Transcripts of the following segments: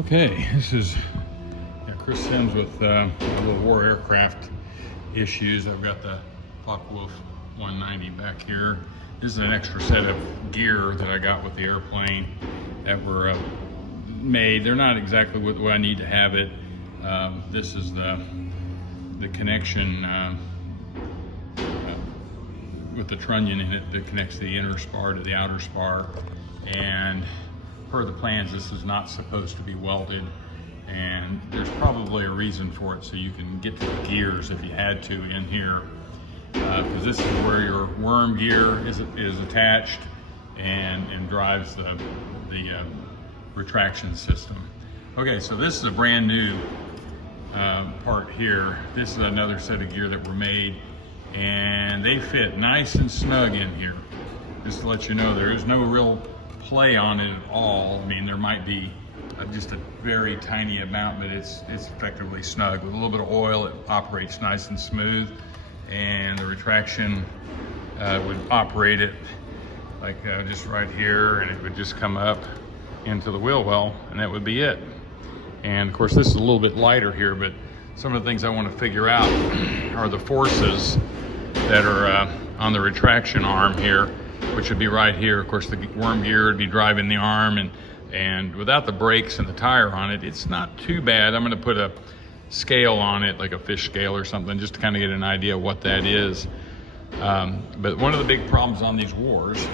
Okay, this is Chris Sims with little War Aircraft issues. I've got the Focke-Wulf 190 back here. This is an extra set of gear that I got with the airplane that were made. They're not exactly what I need to have it. This is the connection with the trunnion in it that connects the inner spar to the outer spar. And per the plans, this is not supposed to be welded, and there's probably a reason for it, so you can get to the gears if you had to in here, because this is where your worm gear is attached and drives the retraction system. Okay, so this is a brand new part here. This is another set of gear that were made, and they fit nice and snug in here. Just to let you know, there is no real play on it at all. I mean, there might be just a very tiny amount, but it's effectively snug. With a little bit of oil, it operates nice and smooth, and the retraction would operate it like just right here, and it would just come up into the wheel well, and that would be it. And of course, this is a little bit lighter here, but some of the things I want to figure out are the forces that are on the retraction arm here, which would be right here. Of course, the worm gear would be driving the arm, and without the brakes and the tire on it, it's not too bad. I'm gonna put a scale on it, like a fish scale or something, just to kind of get an idea of what that is. But one of the big problems on these wars,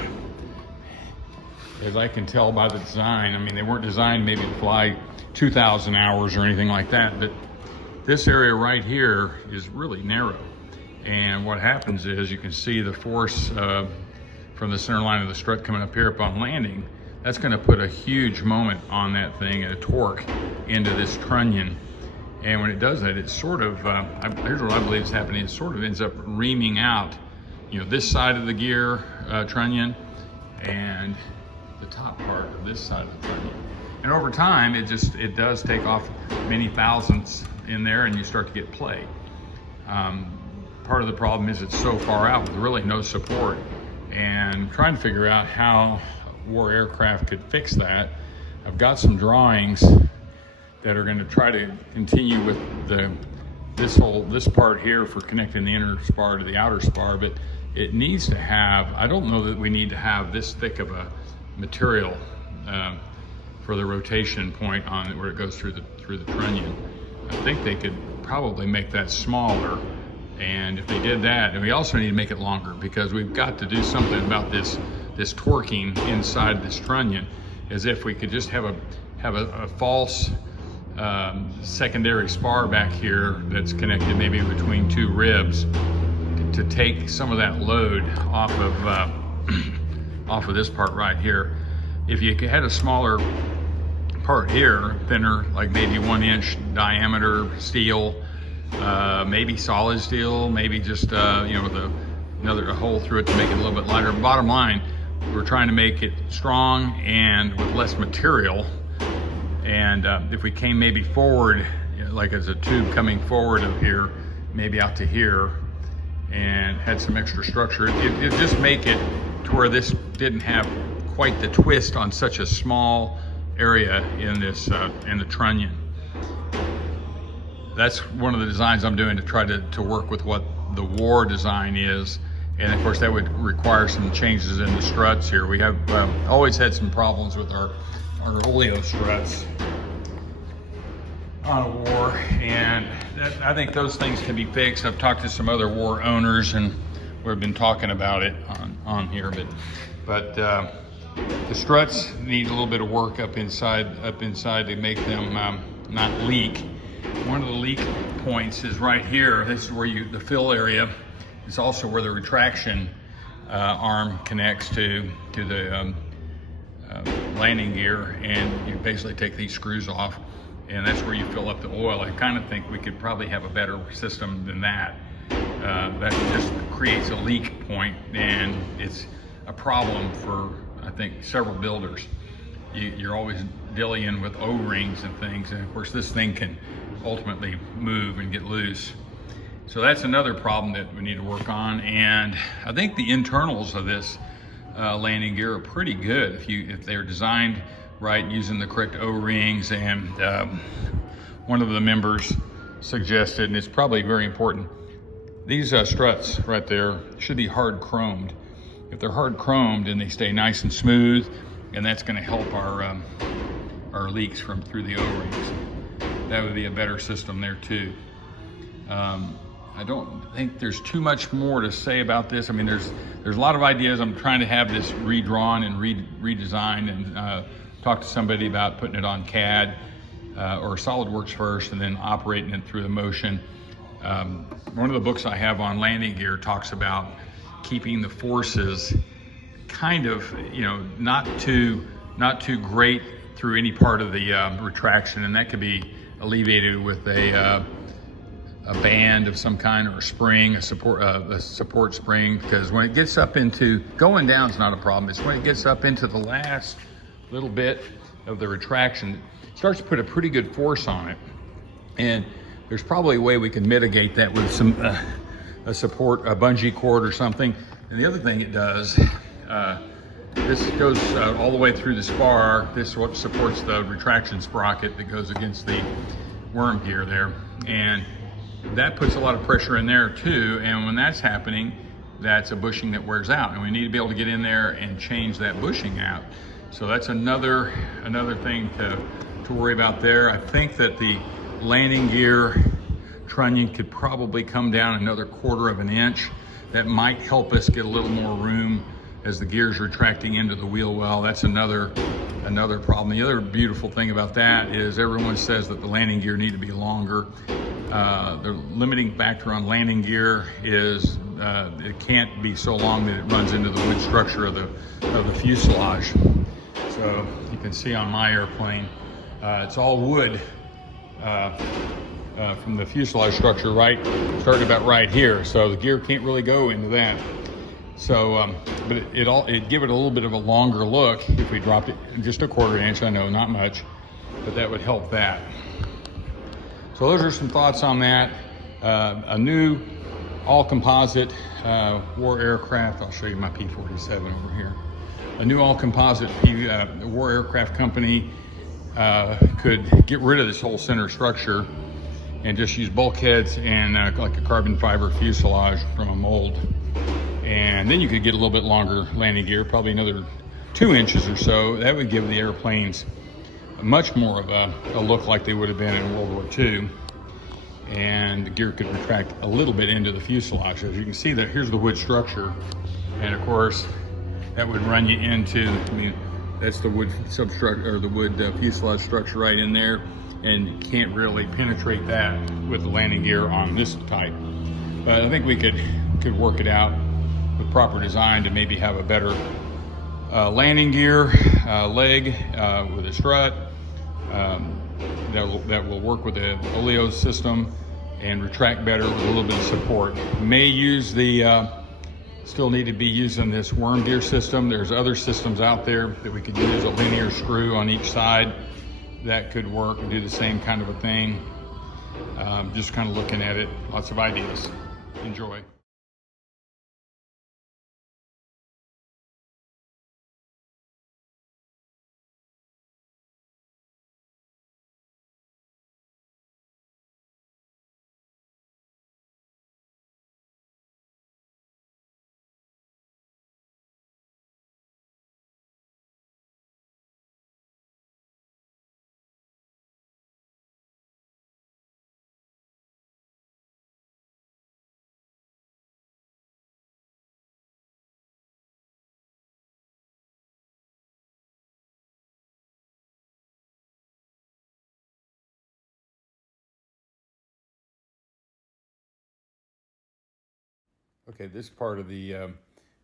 as I can tell by the design, I mean, they weren't designed maybe to fly 2,000 hours or anything like that, but this area right here is really narrow. And what happens is, you can see the force from the center line of the strut coming up here upon landing. That's going to put a huge moment on that thing, and a torque into this trunnion. And when it does that, it's sort of, here's what I believe is happening, it sort of ends up reaming out, this side of the gear trunnion and the top part of this side of the trunnion. And over time, it does take off many thousandths in there, and you start to get play. Part of the problem is it's so far out with really no support, and trying to figure out how War Aircraft could fix that. I've got some drawings that are going to try to continue with this part here for connecting the inner spar to the outer spar, but it needs to have, I don't know that we need to have this thick of a material for the rotation point on it where it goes through the trunnion. I think they could probably make that smaller. And if they did that, and we also need to make it longer, because we've got to do something about this torquing inside this trunnion. As if we could just have a false secondary spar back here that's connected maybe between two ribs to take some of that load off of this part right here. If you had a smaller part here, thinner, like maybe 1 inch diameter steel, maybe solid steel, maybe just with a hole through it to make it a little bit lighter. Bottom line, we're trying to make it strong and with less material. And if we came maybe forward, like as a tube coming forward of here, maybe out to here, and had some extra structure, it'd just make it to where this didn't have quite the twist on such a small area in this in the trunnion. That's one of the designs I'm doing to try to work with what the War design is. And of course, that would require some changes in the struts here. We have always had some problems with our Oleo struts on a War, and I think those things can be fixed. I've talked to some other War owners, and we've been talking about it on here, but the struts need a little bit of work up inside to make them not leak. One of the leak points is right here. This is where the fill area is also where the retraction arm connects to the landing gear, and you basically take these screws off, and that's where you fill up the oil. I kind of think we could probably have a better system than that. That just creates a leak point, and it's a problem for, I think, several builders. You're always dillying with O-rings and things, and of course this thing can ultimately move and get loose. So that's another problem that we need to work on. And I think the internals of this landing gear are pretty good if they're designed right, using the correct O-rings. And one of the members suggested, and it's probably very important, these struts right there should be hard chromed. If they're hard chromed, then they stay nice and smooth, and that's going to help our leaks from through the O-rings. That would be a better system there too. I don't think there's too much more to say about this. I mean, there's a lot of ideas. I'm trying to have this redrawn and redesigned, and talk to somebody about putting it on CAD or SolidWorks first, and then operating it through the motion. One of the books I have on landing gear talks about keeping the forces kind of, not too great through any part of the retraction, and that could be alleviated with a band of some kind, or a spring, a support spring. Because when it gets up into going down is not a problem. It's when it gets up into the last little bit of the retraction, it starts to put a pretty good force on it. And there's probably a way we can mitigate that with some a bungee cord or something. And the other thing it does, this goes all the way through the spar. This is what supports the retraction sprocket that goes against the worm gear there. And that puts a lot of pressure in there too. And when that's happening, that's a bushing that wears out. And we need to be able to get in there and change that bushing out. So that's another thing to worry about there. I think that the landing gear trunnion could probably come down another 1/4 of an inch. That might help us get a little more room as the gear's retracting into the wheel well. That's another problem. The other beautiful thing about that is everyone says that the landing gear need to be longer. The limiting factor on landing gear is it can't be so long that it runs into the wood structure of the fuselage. So you can see on my airplane, it's all wood from the fuselage structure starting about right here. So the gear can't really go into that. So, but it'd give it a little bit of a longer look if we dropped it just a 1/4 inch. I know, not much, but that would help that. So those are some thoughts on that. A new all composite war aircraft. I'll show you my P-47 over here. A new all composite war aircraft company could get rid of this whole center structure and just use bulkheads and like a carbon fiber fuselage from a mold. And then you could get a little bit longer landing gear, probably another 2 inches or so. That would give the airplanes much more of a look like they would have been in World War II. And the gear could retract a little bit into the fuselage. As you can see, that here's the wood structure. And of course, that would run you into, that's the wood substructure, or the wood fuselage structure right in there. And you can't really penetrate that with the landing gear on this type. But I think we could work it out with proper design to maybe have a better landing gear leg with a strut that will work with the oleo system and retract better with a little bit of support. May use still need to be using this worm gear system. There's other systems out there that we could use, a linear screw on each side that could work and do the same kind of a thing. Just kind of looking at it, lots of ideas. Enjoy. Okay, this part of the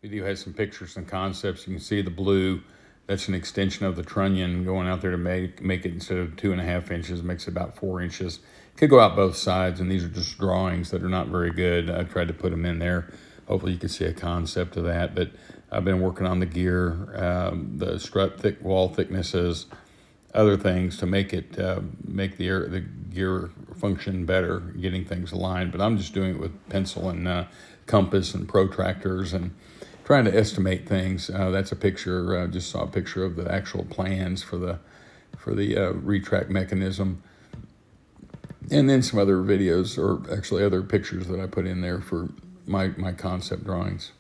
video has some pictures and concepts. You can see the blue. That's an extension of the trunnion going out there to make it, instead of 2.5 inches, makes it about 4 inches. Could go out both sides, and these are just drawings that are not very good. I tried to put them in there. Hopefully you can see a concept of that. But I've been working on the gear, the strut wall thicknesses, other things to make it make the gear function better, getting things aligned. But I'm just doing it with pencil and compass and protractors, and trying to estimate things. That's a picture. Just saw a picture of the actual plans for the retract mechanism, and then some other videos, or actually other pictures that I put in there for my concept drawings.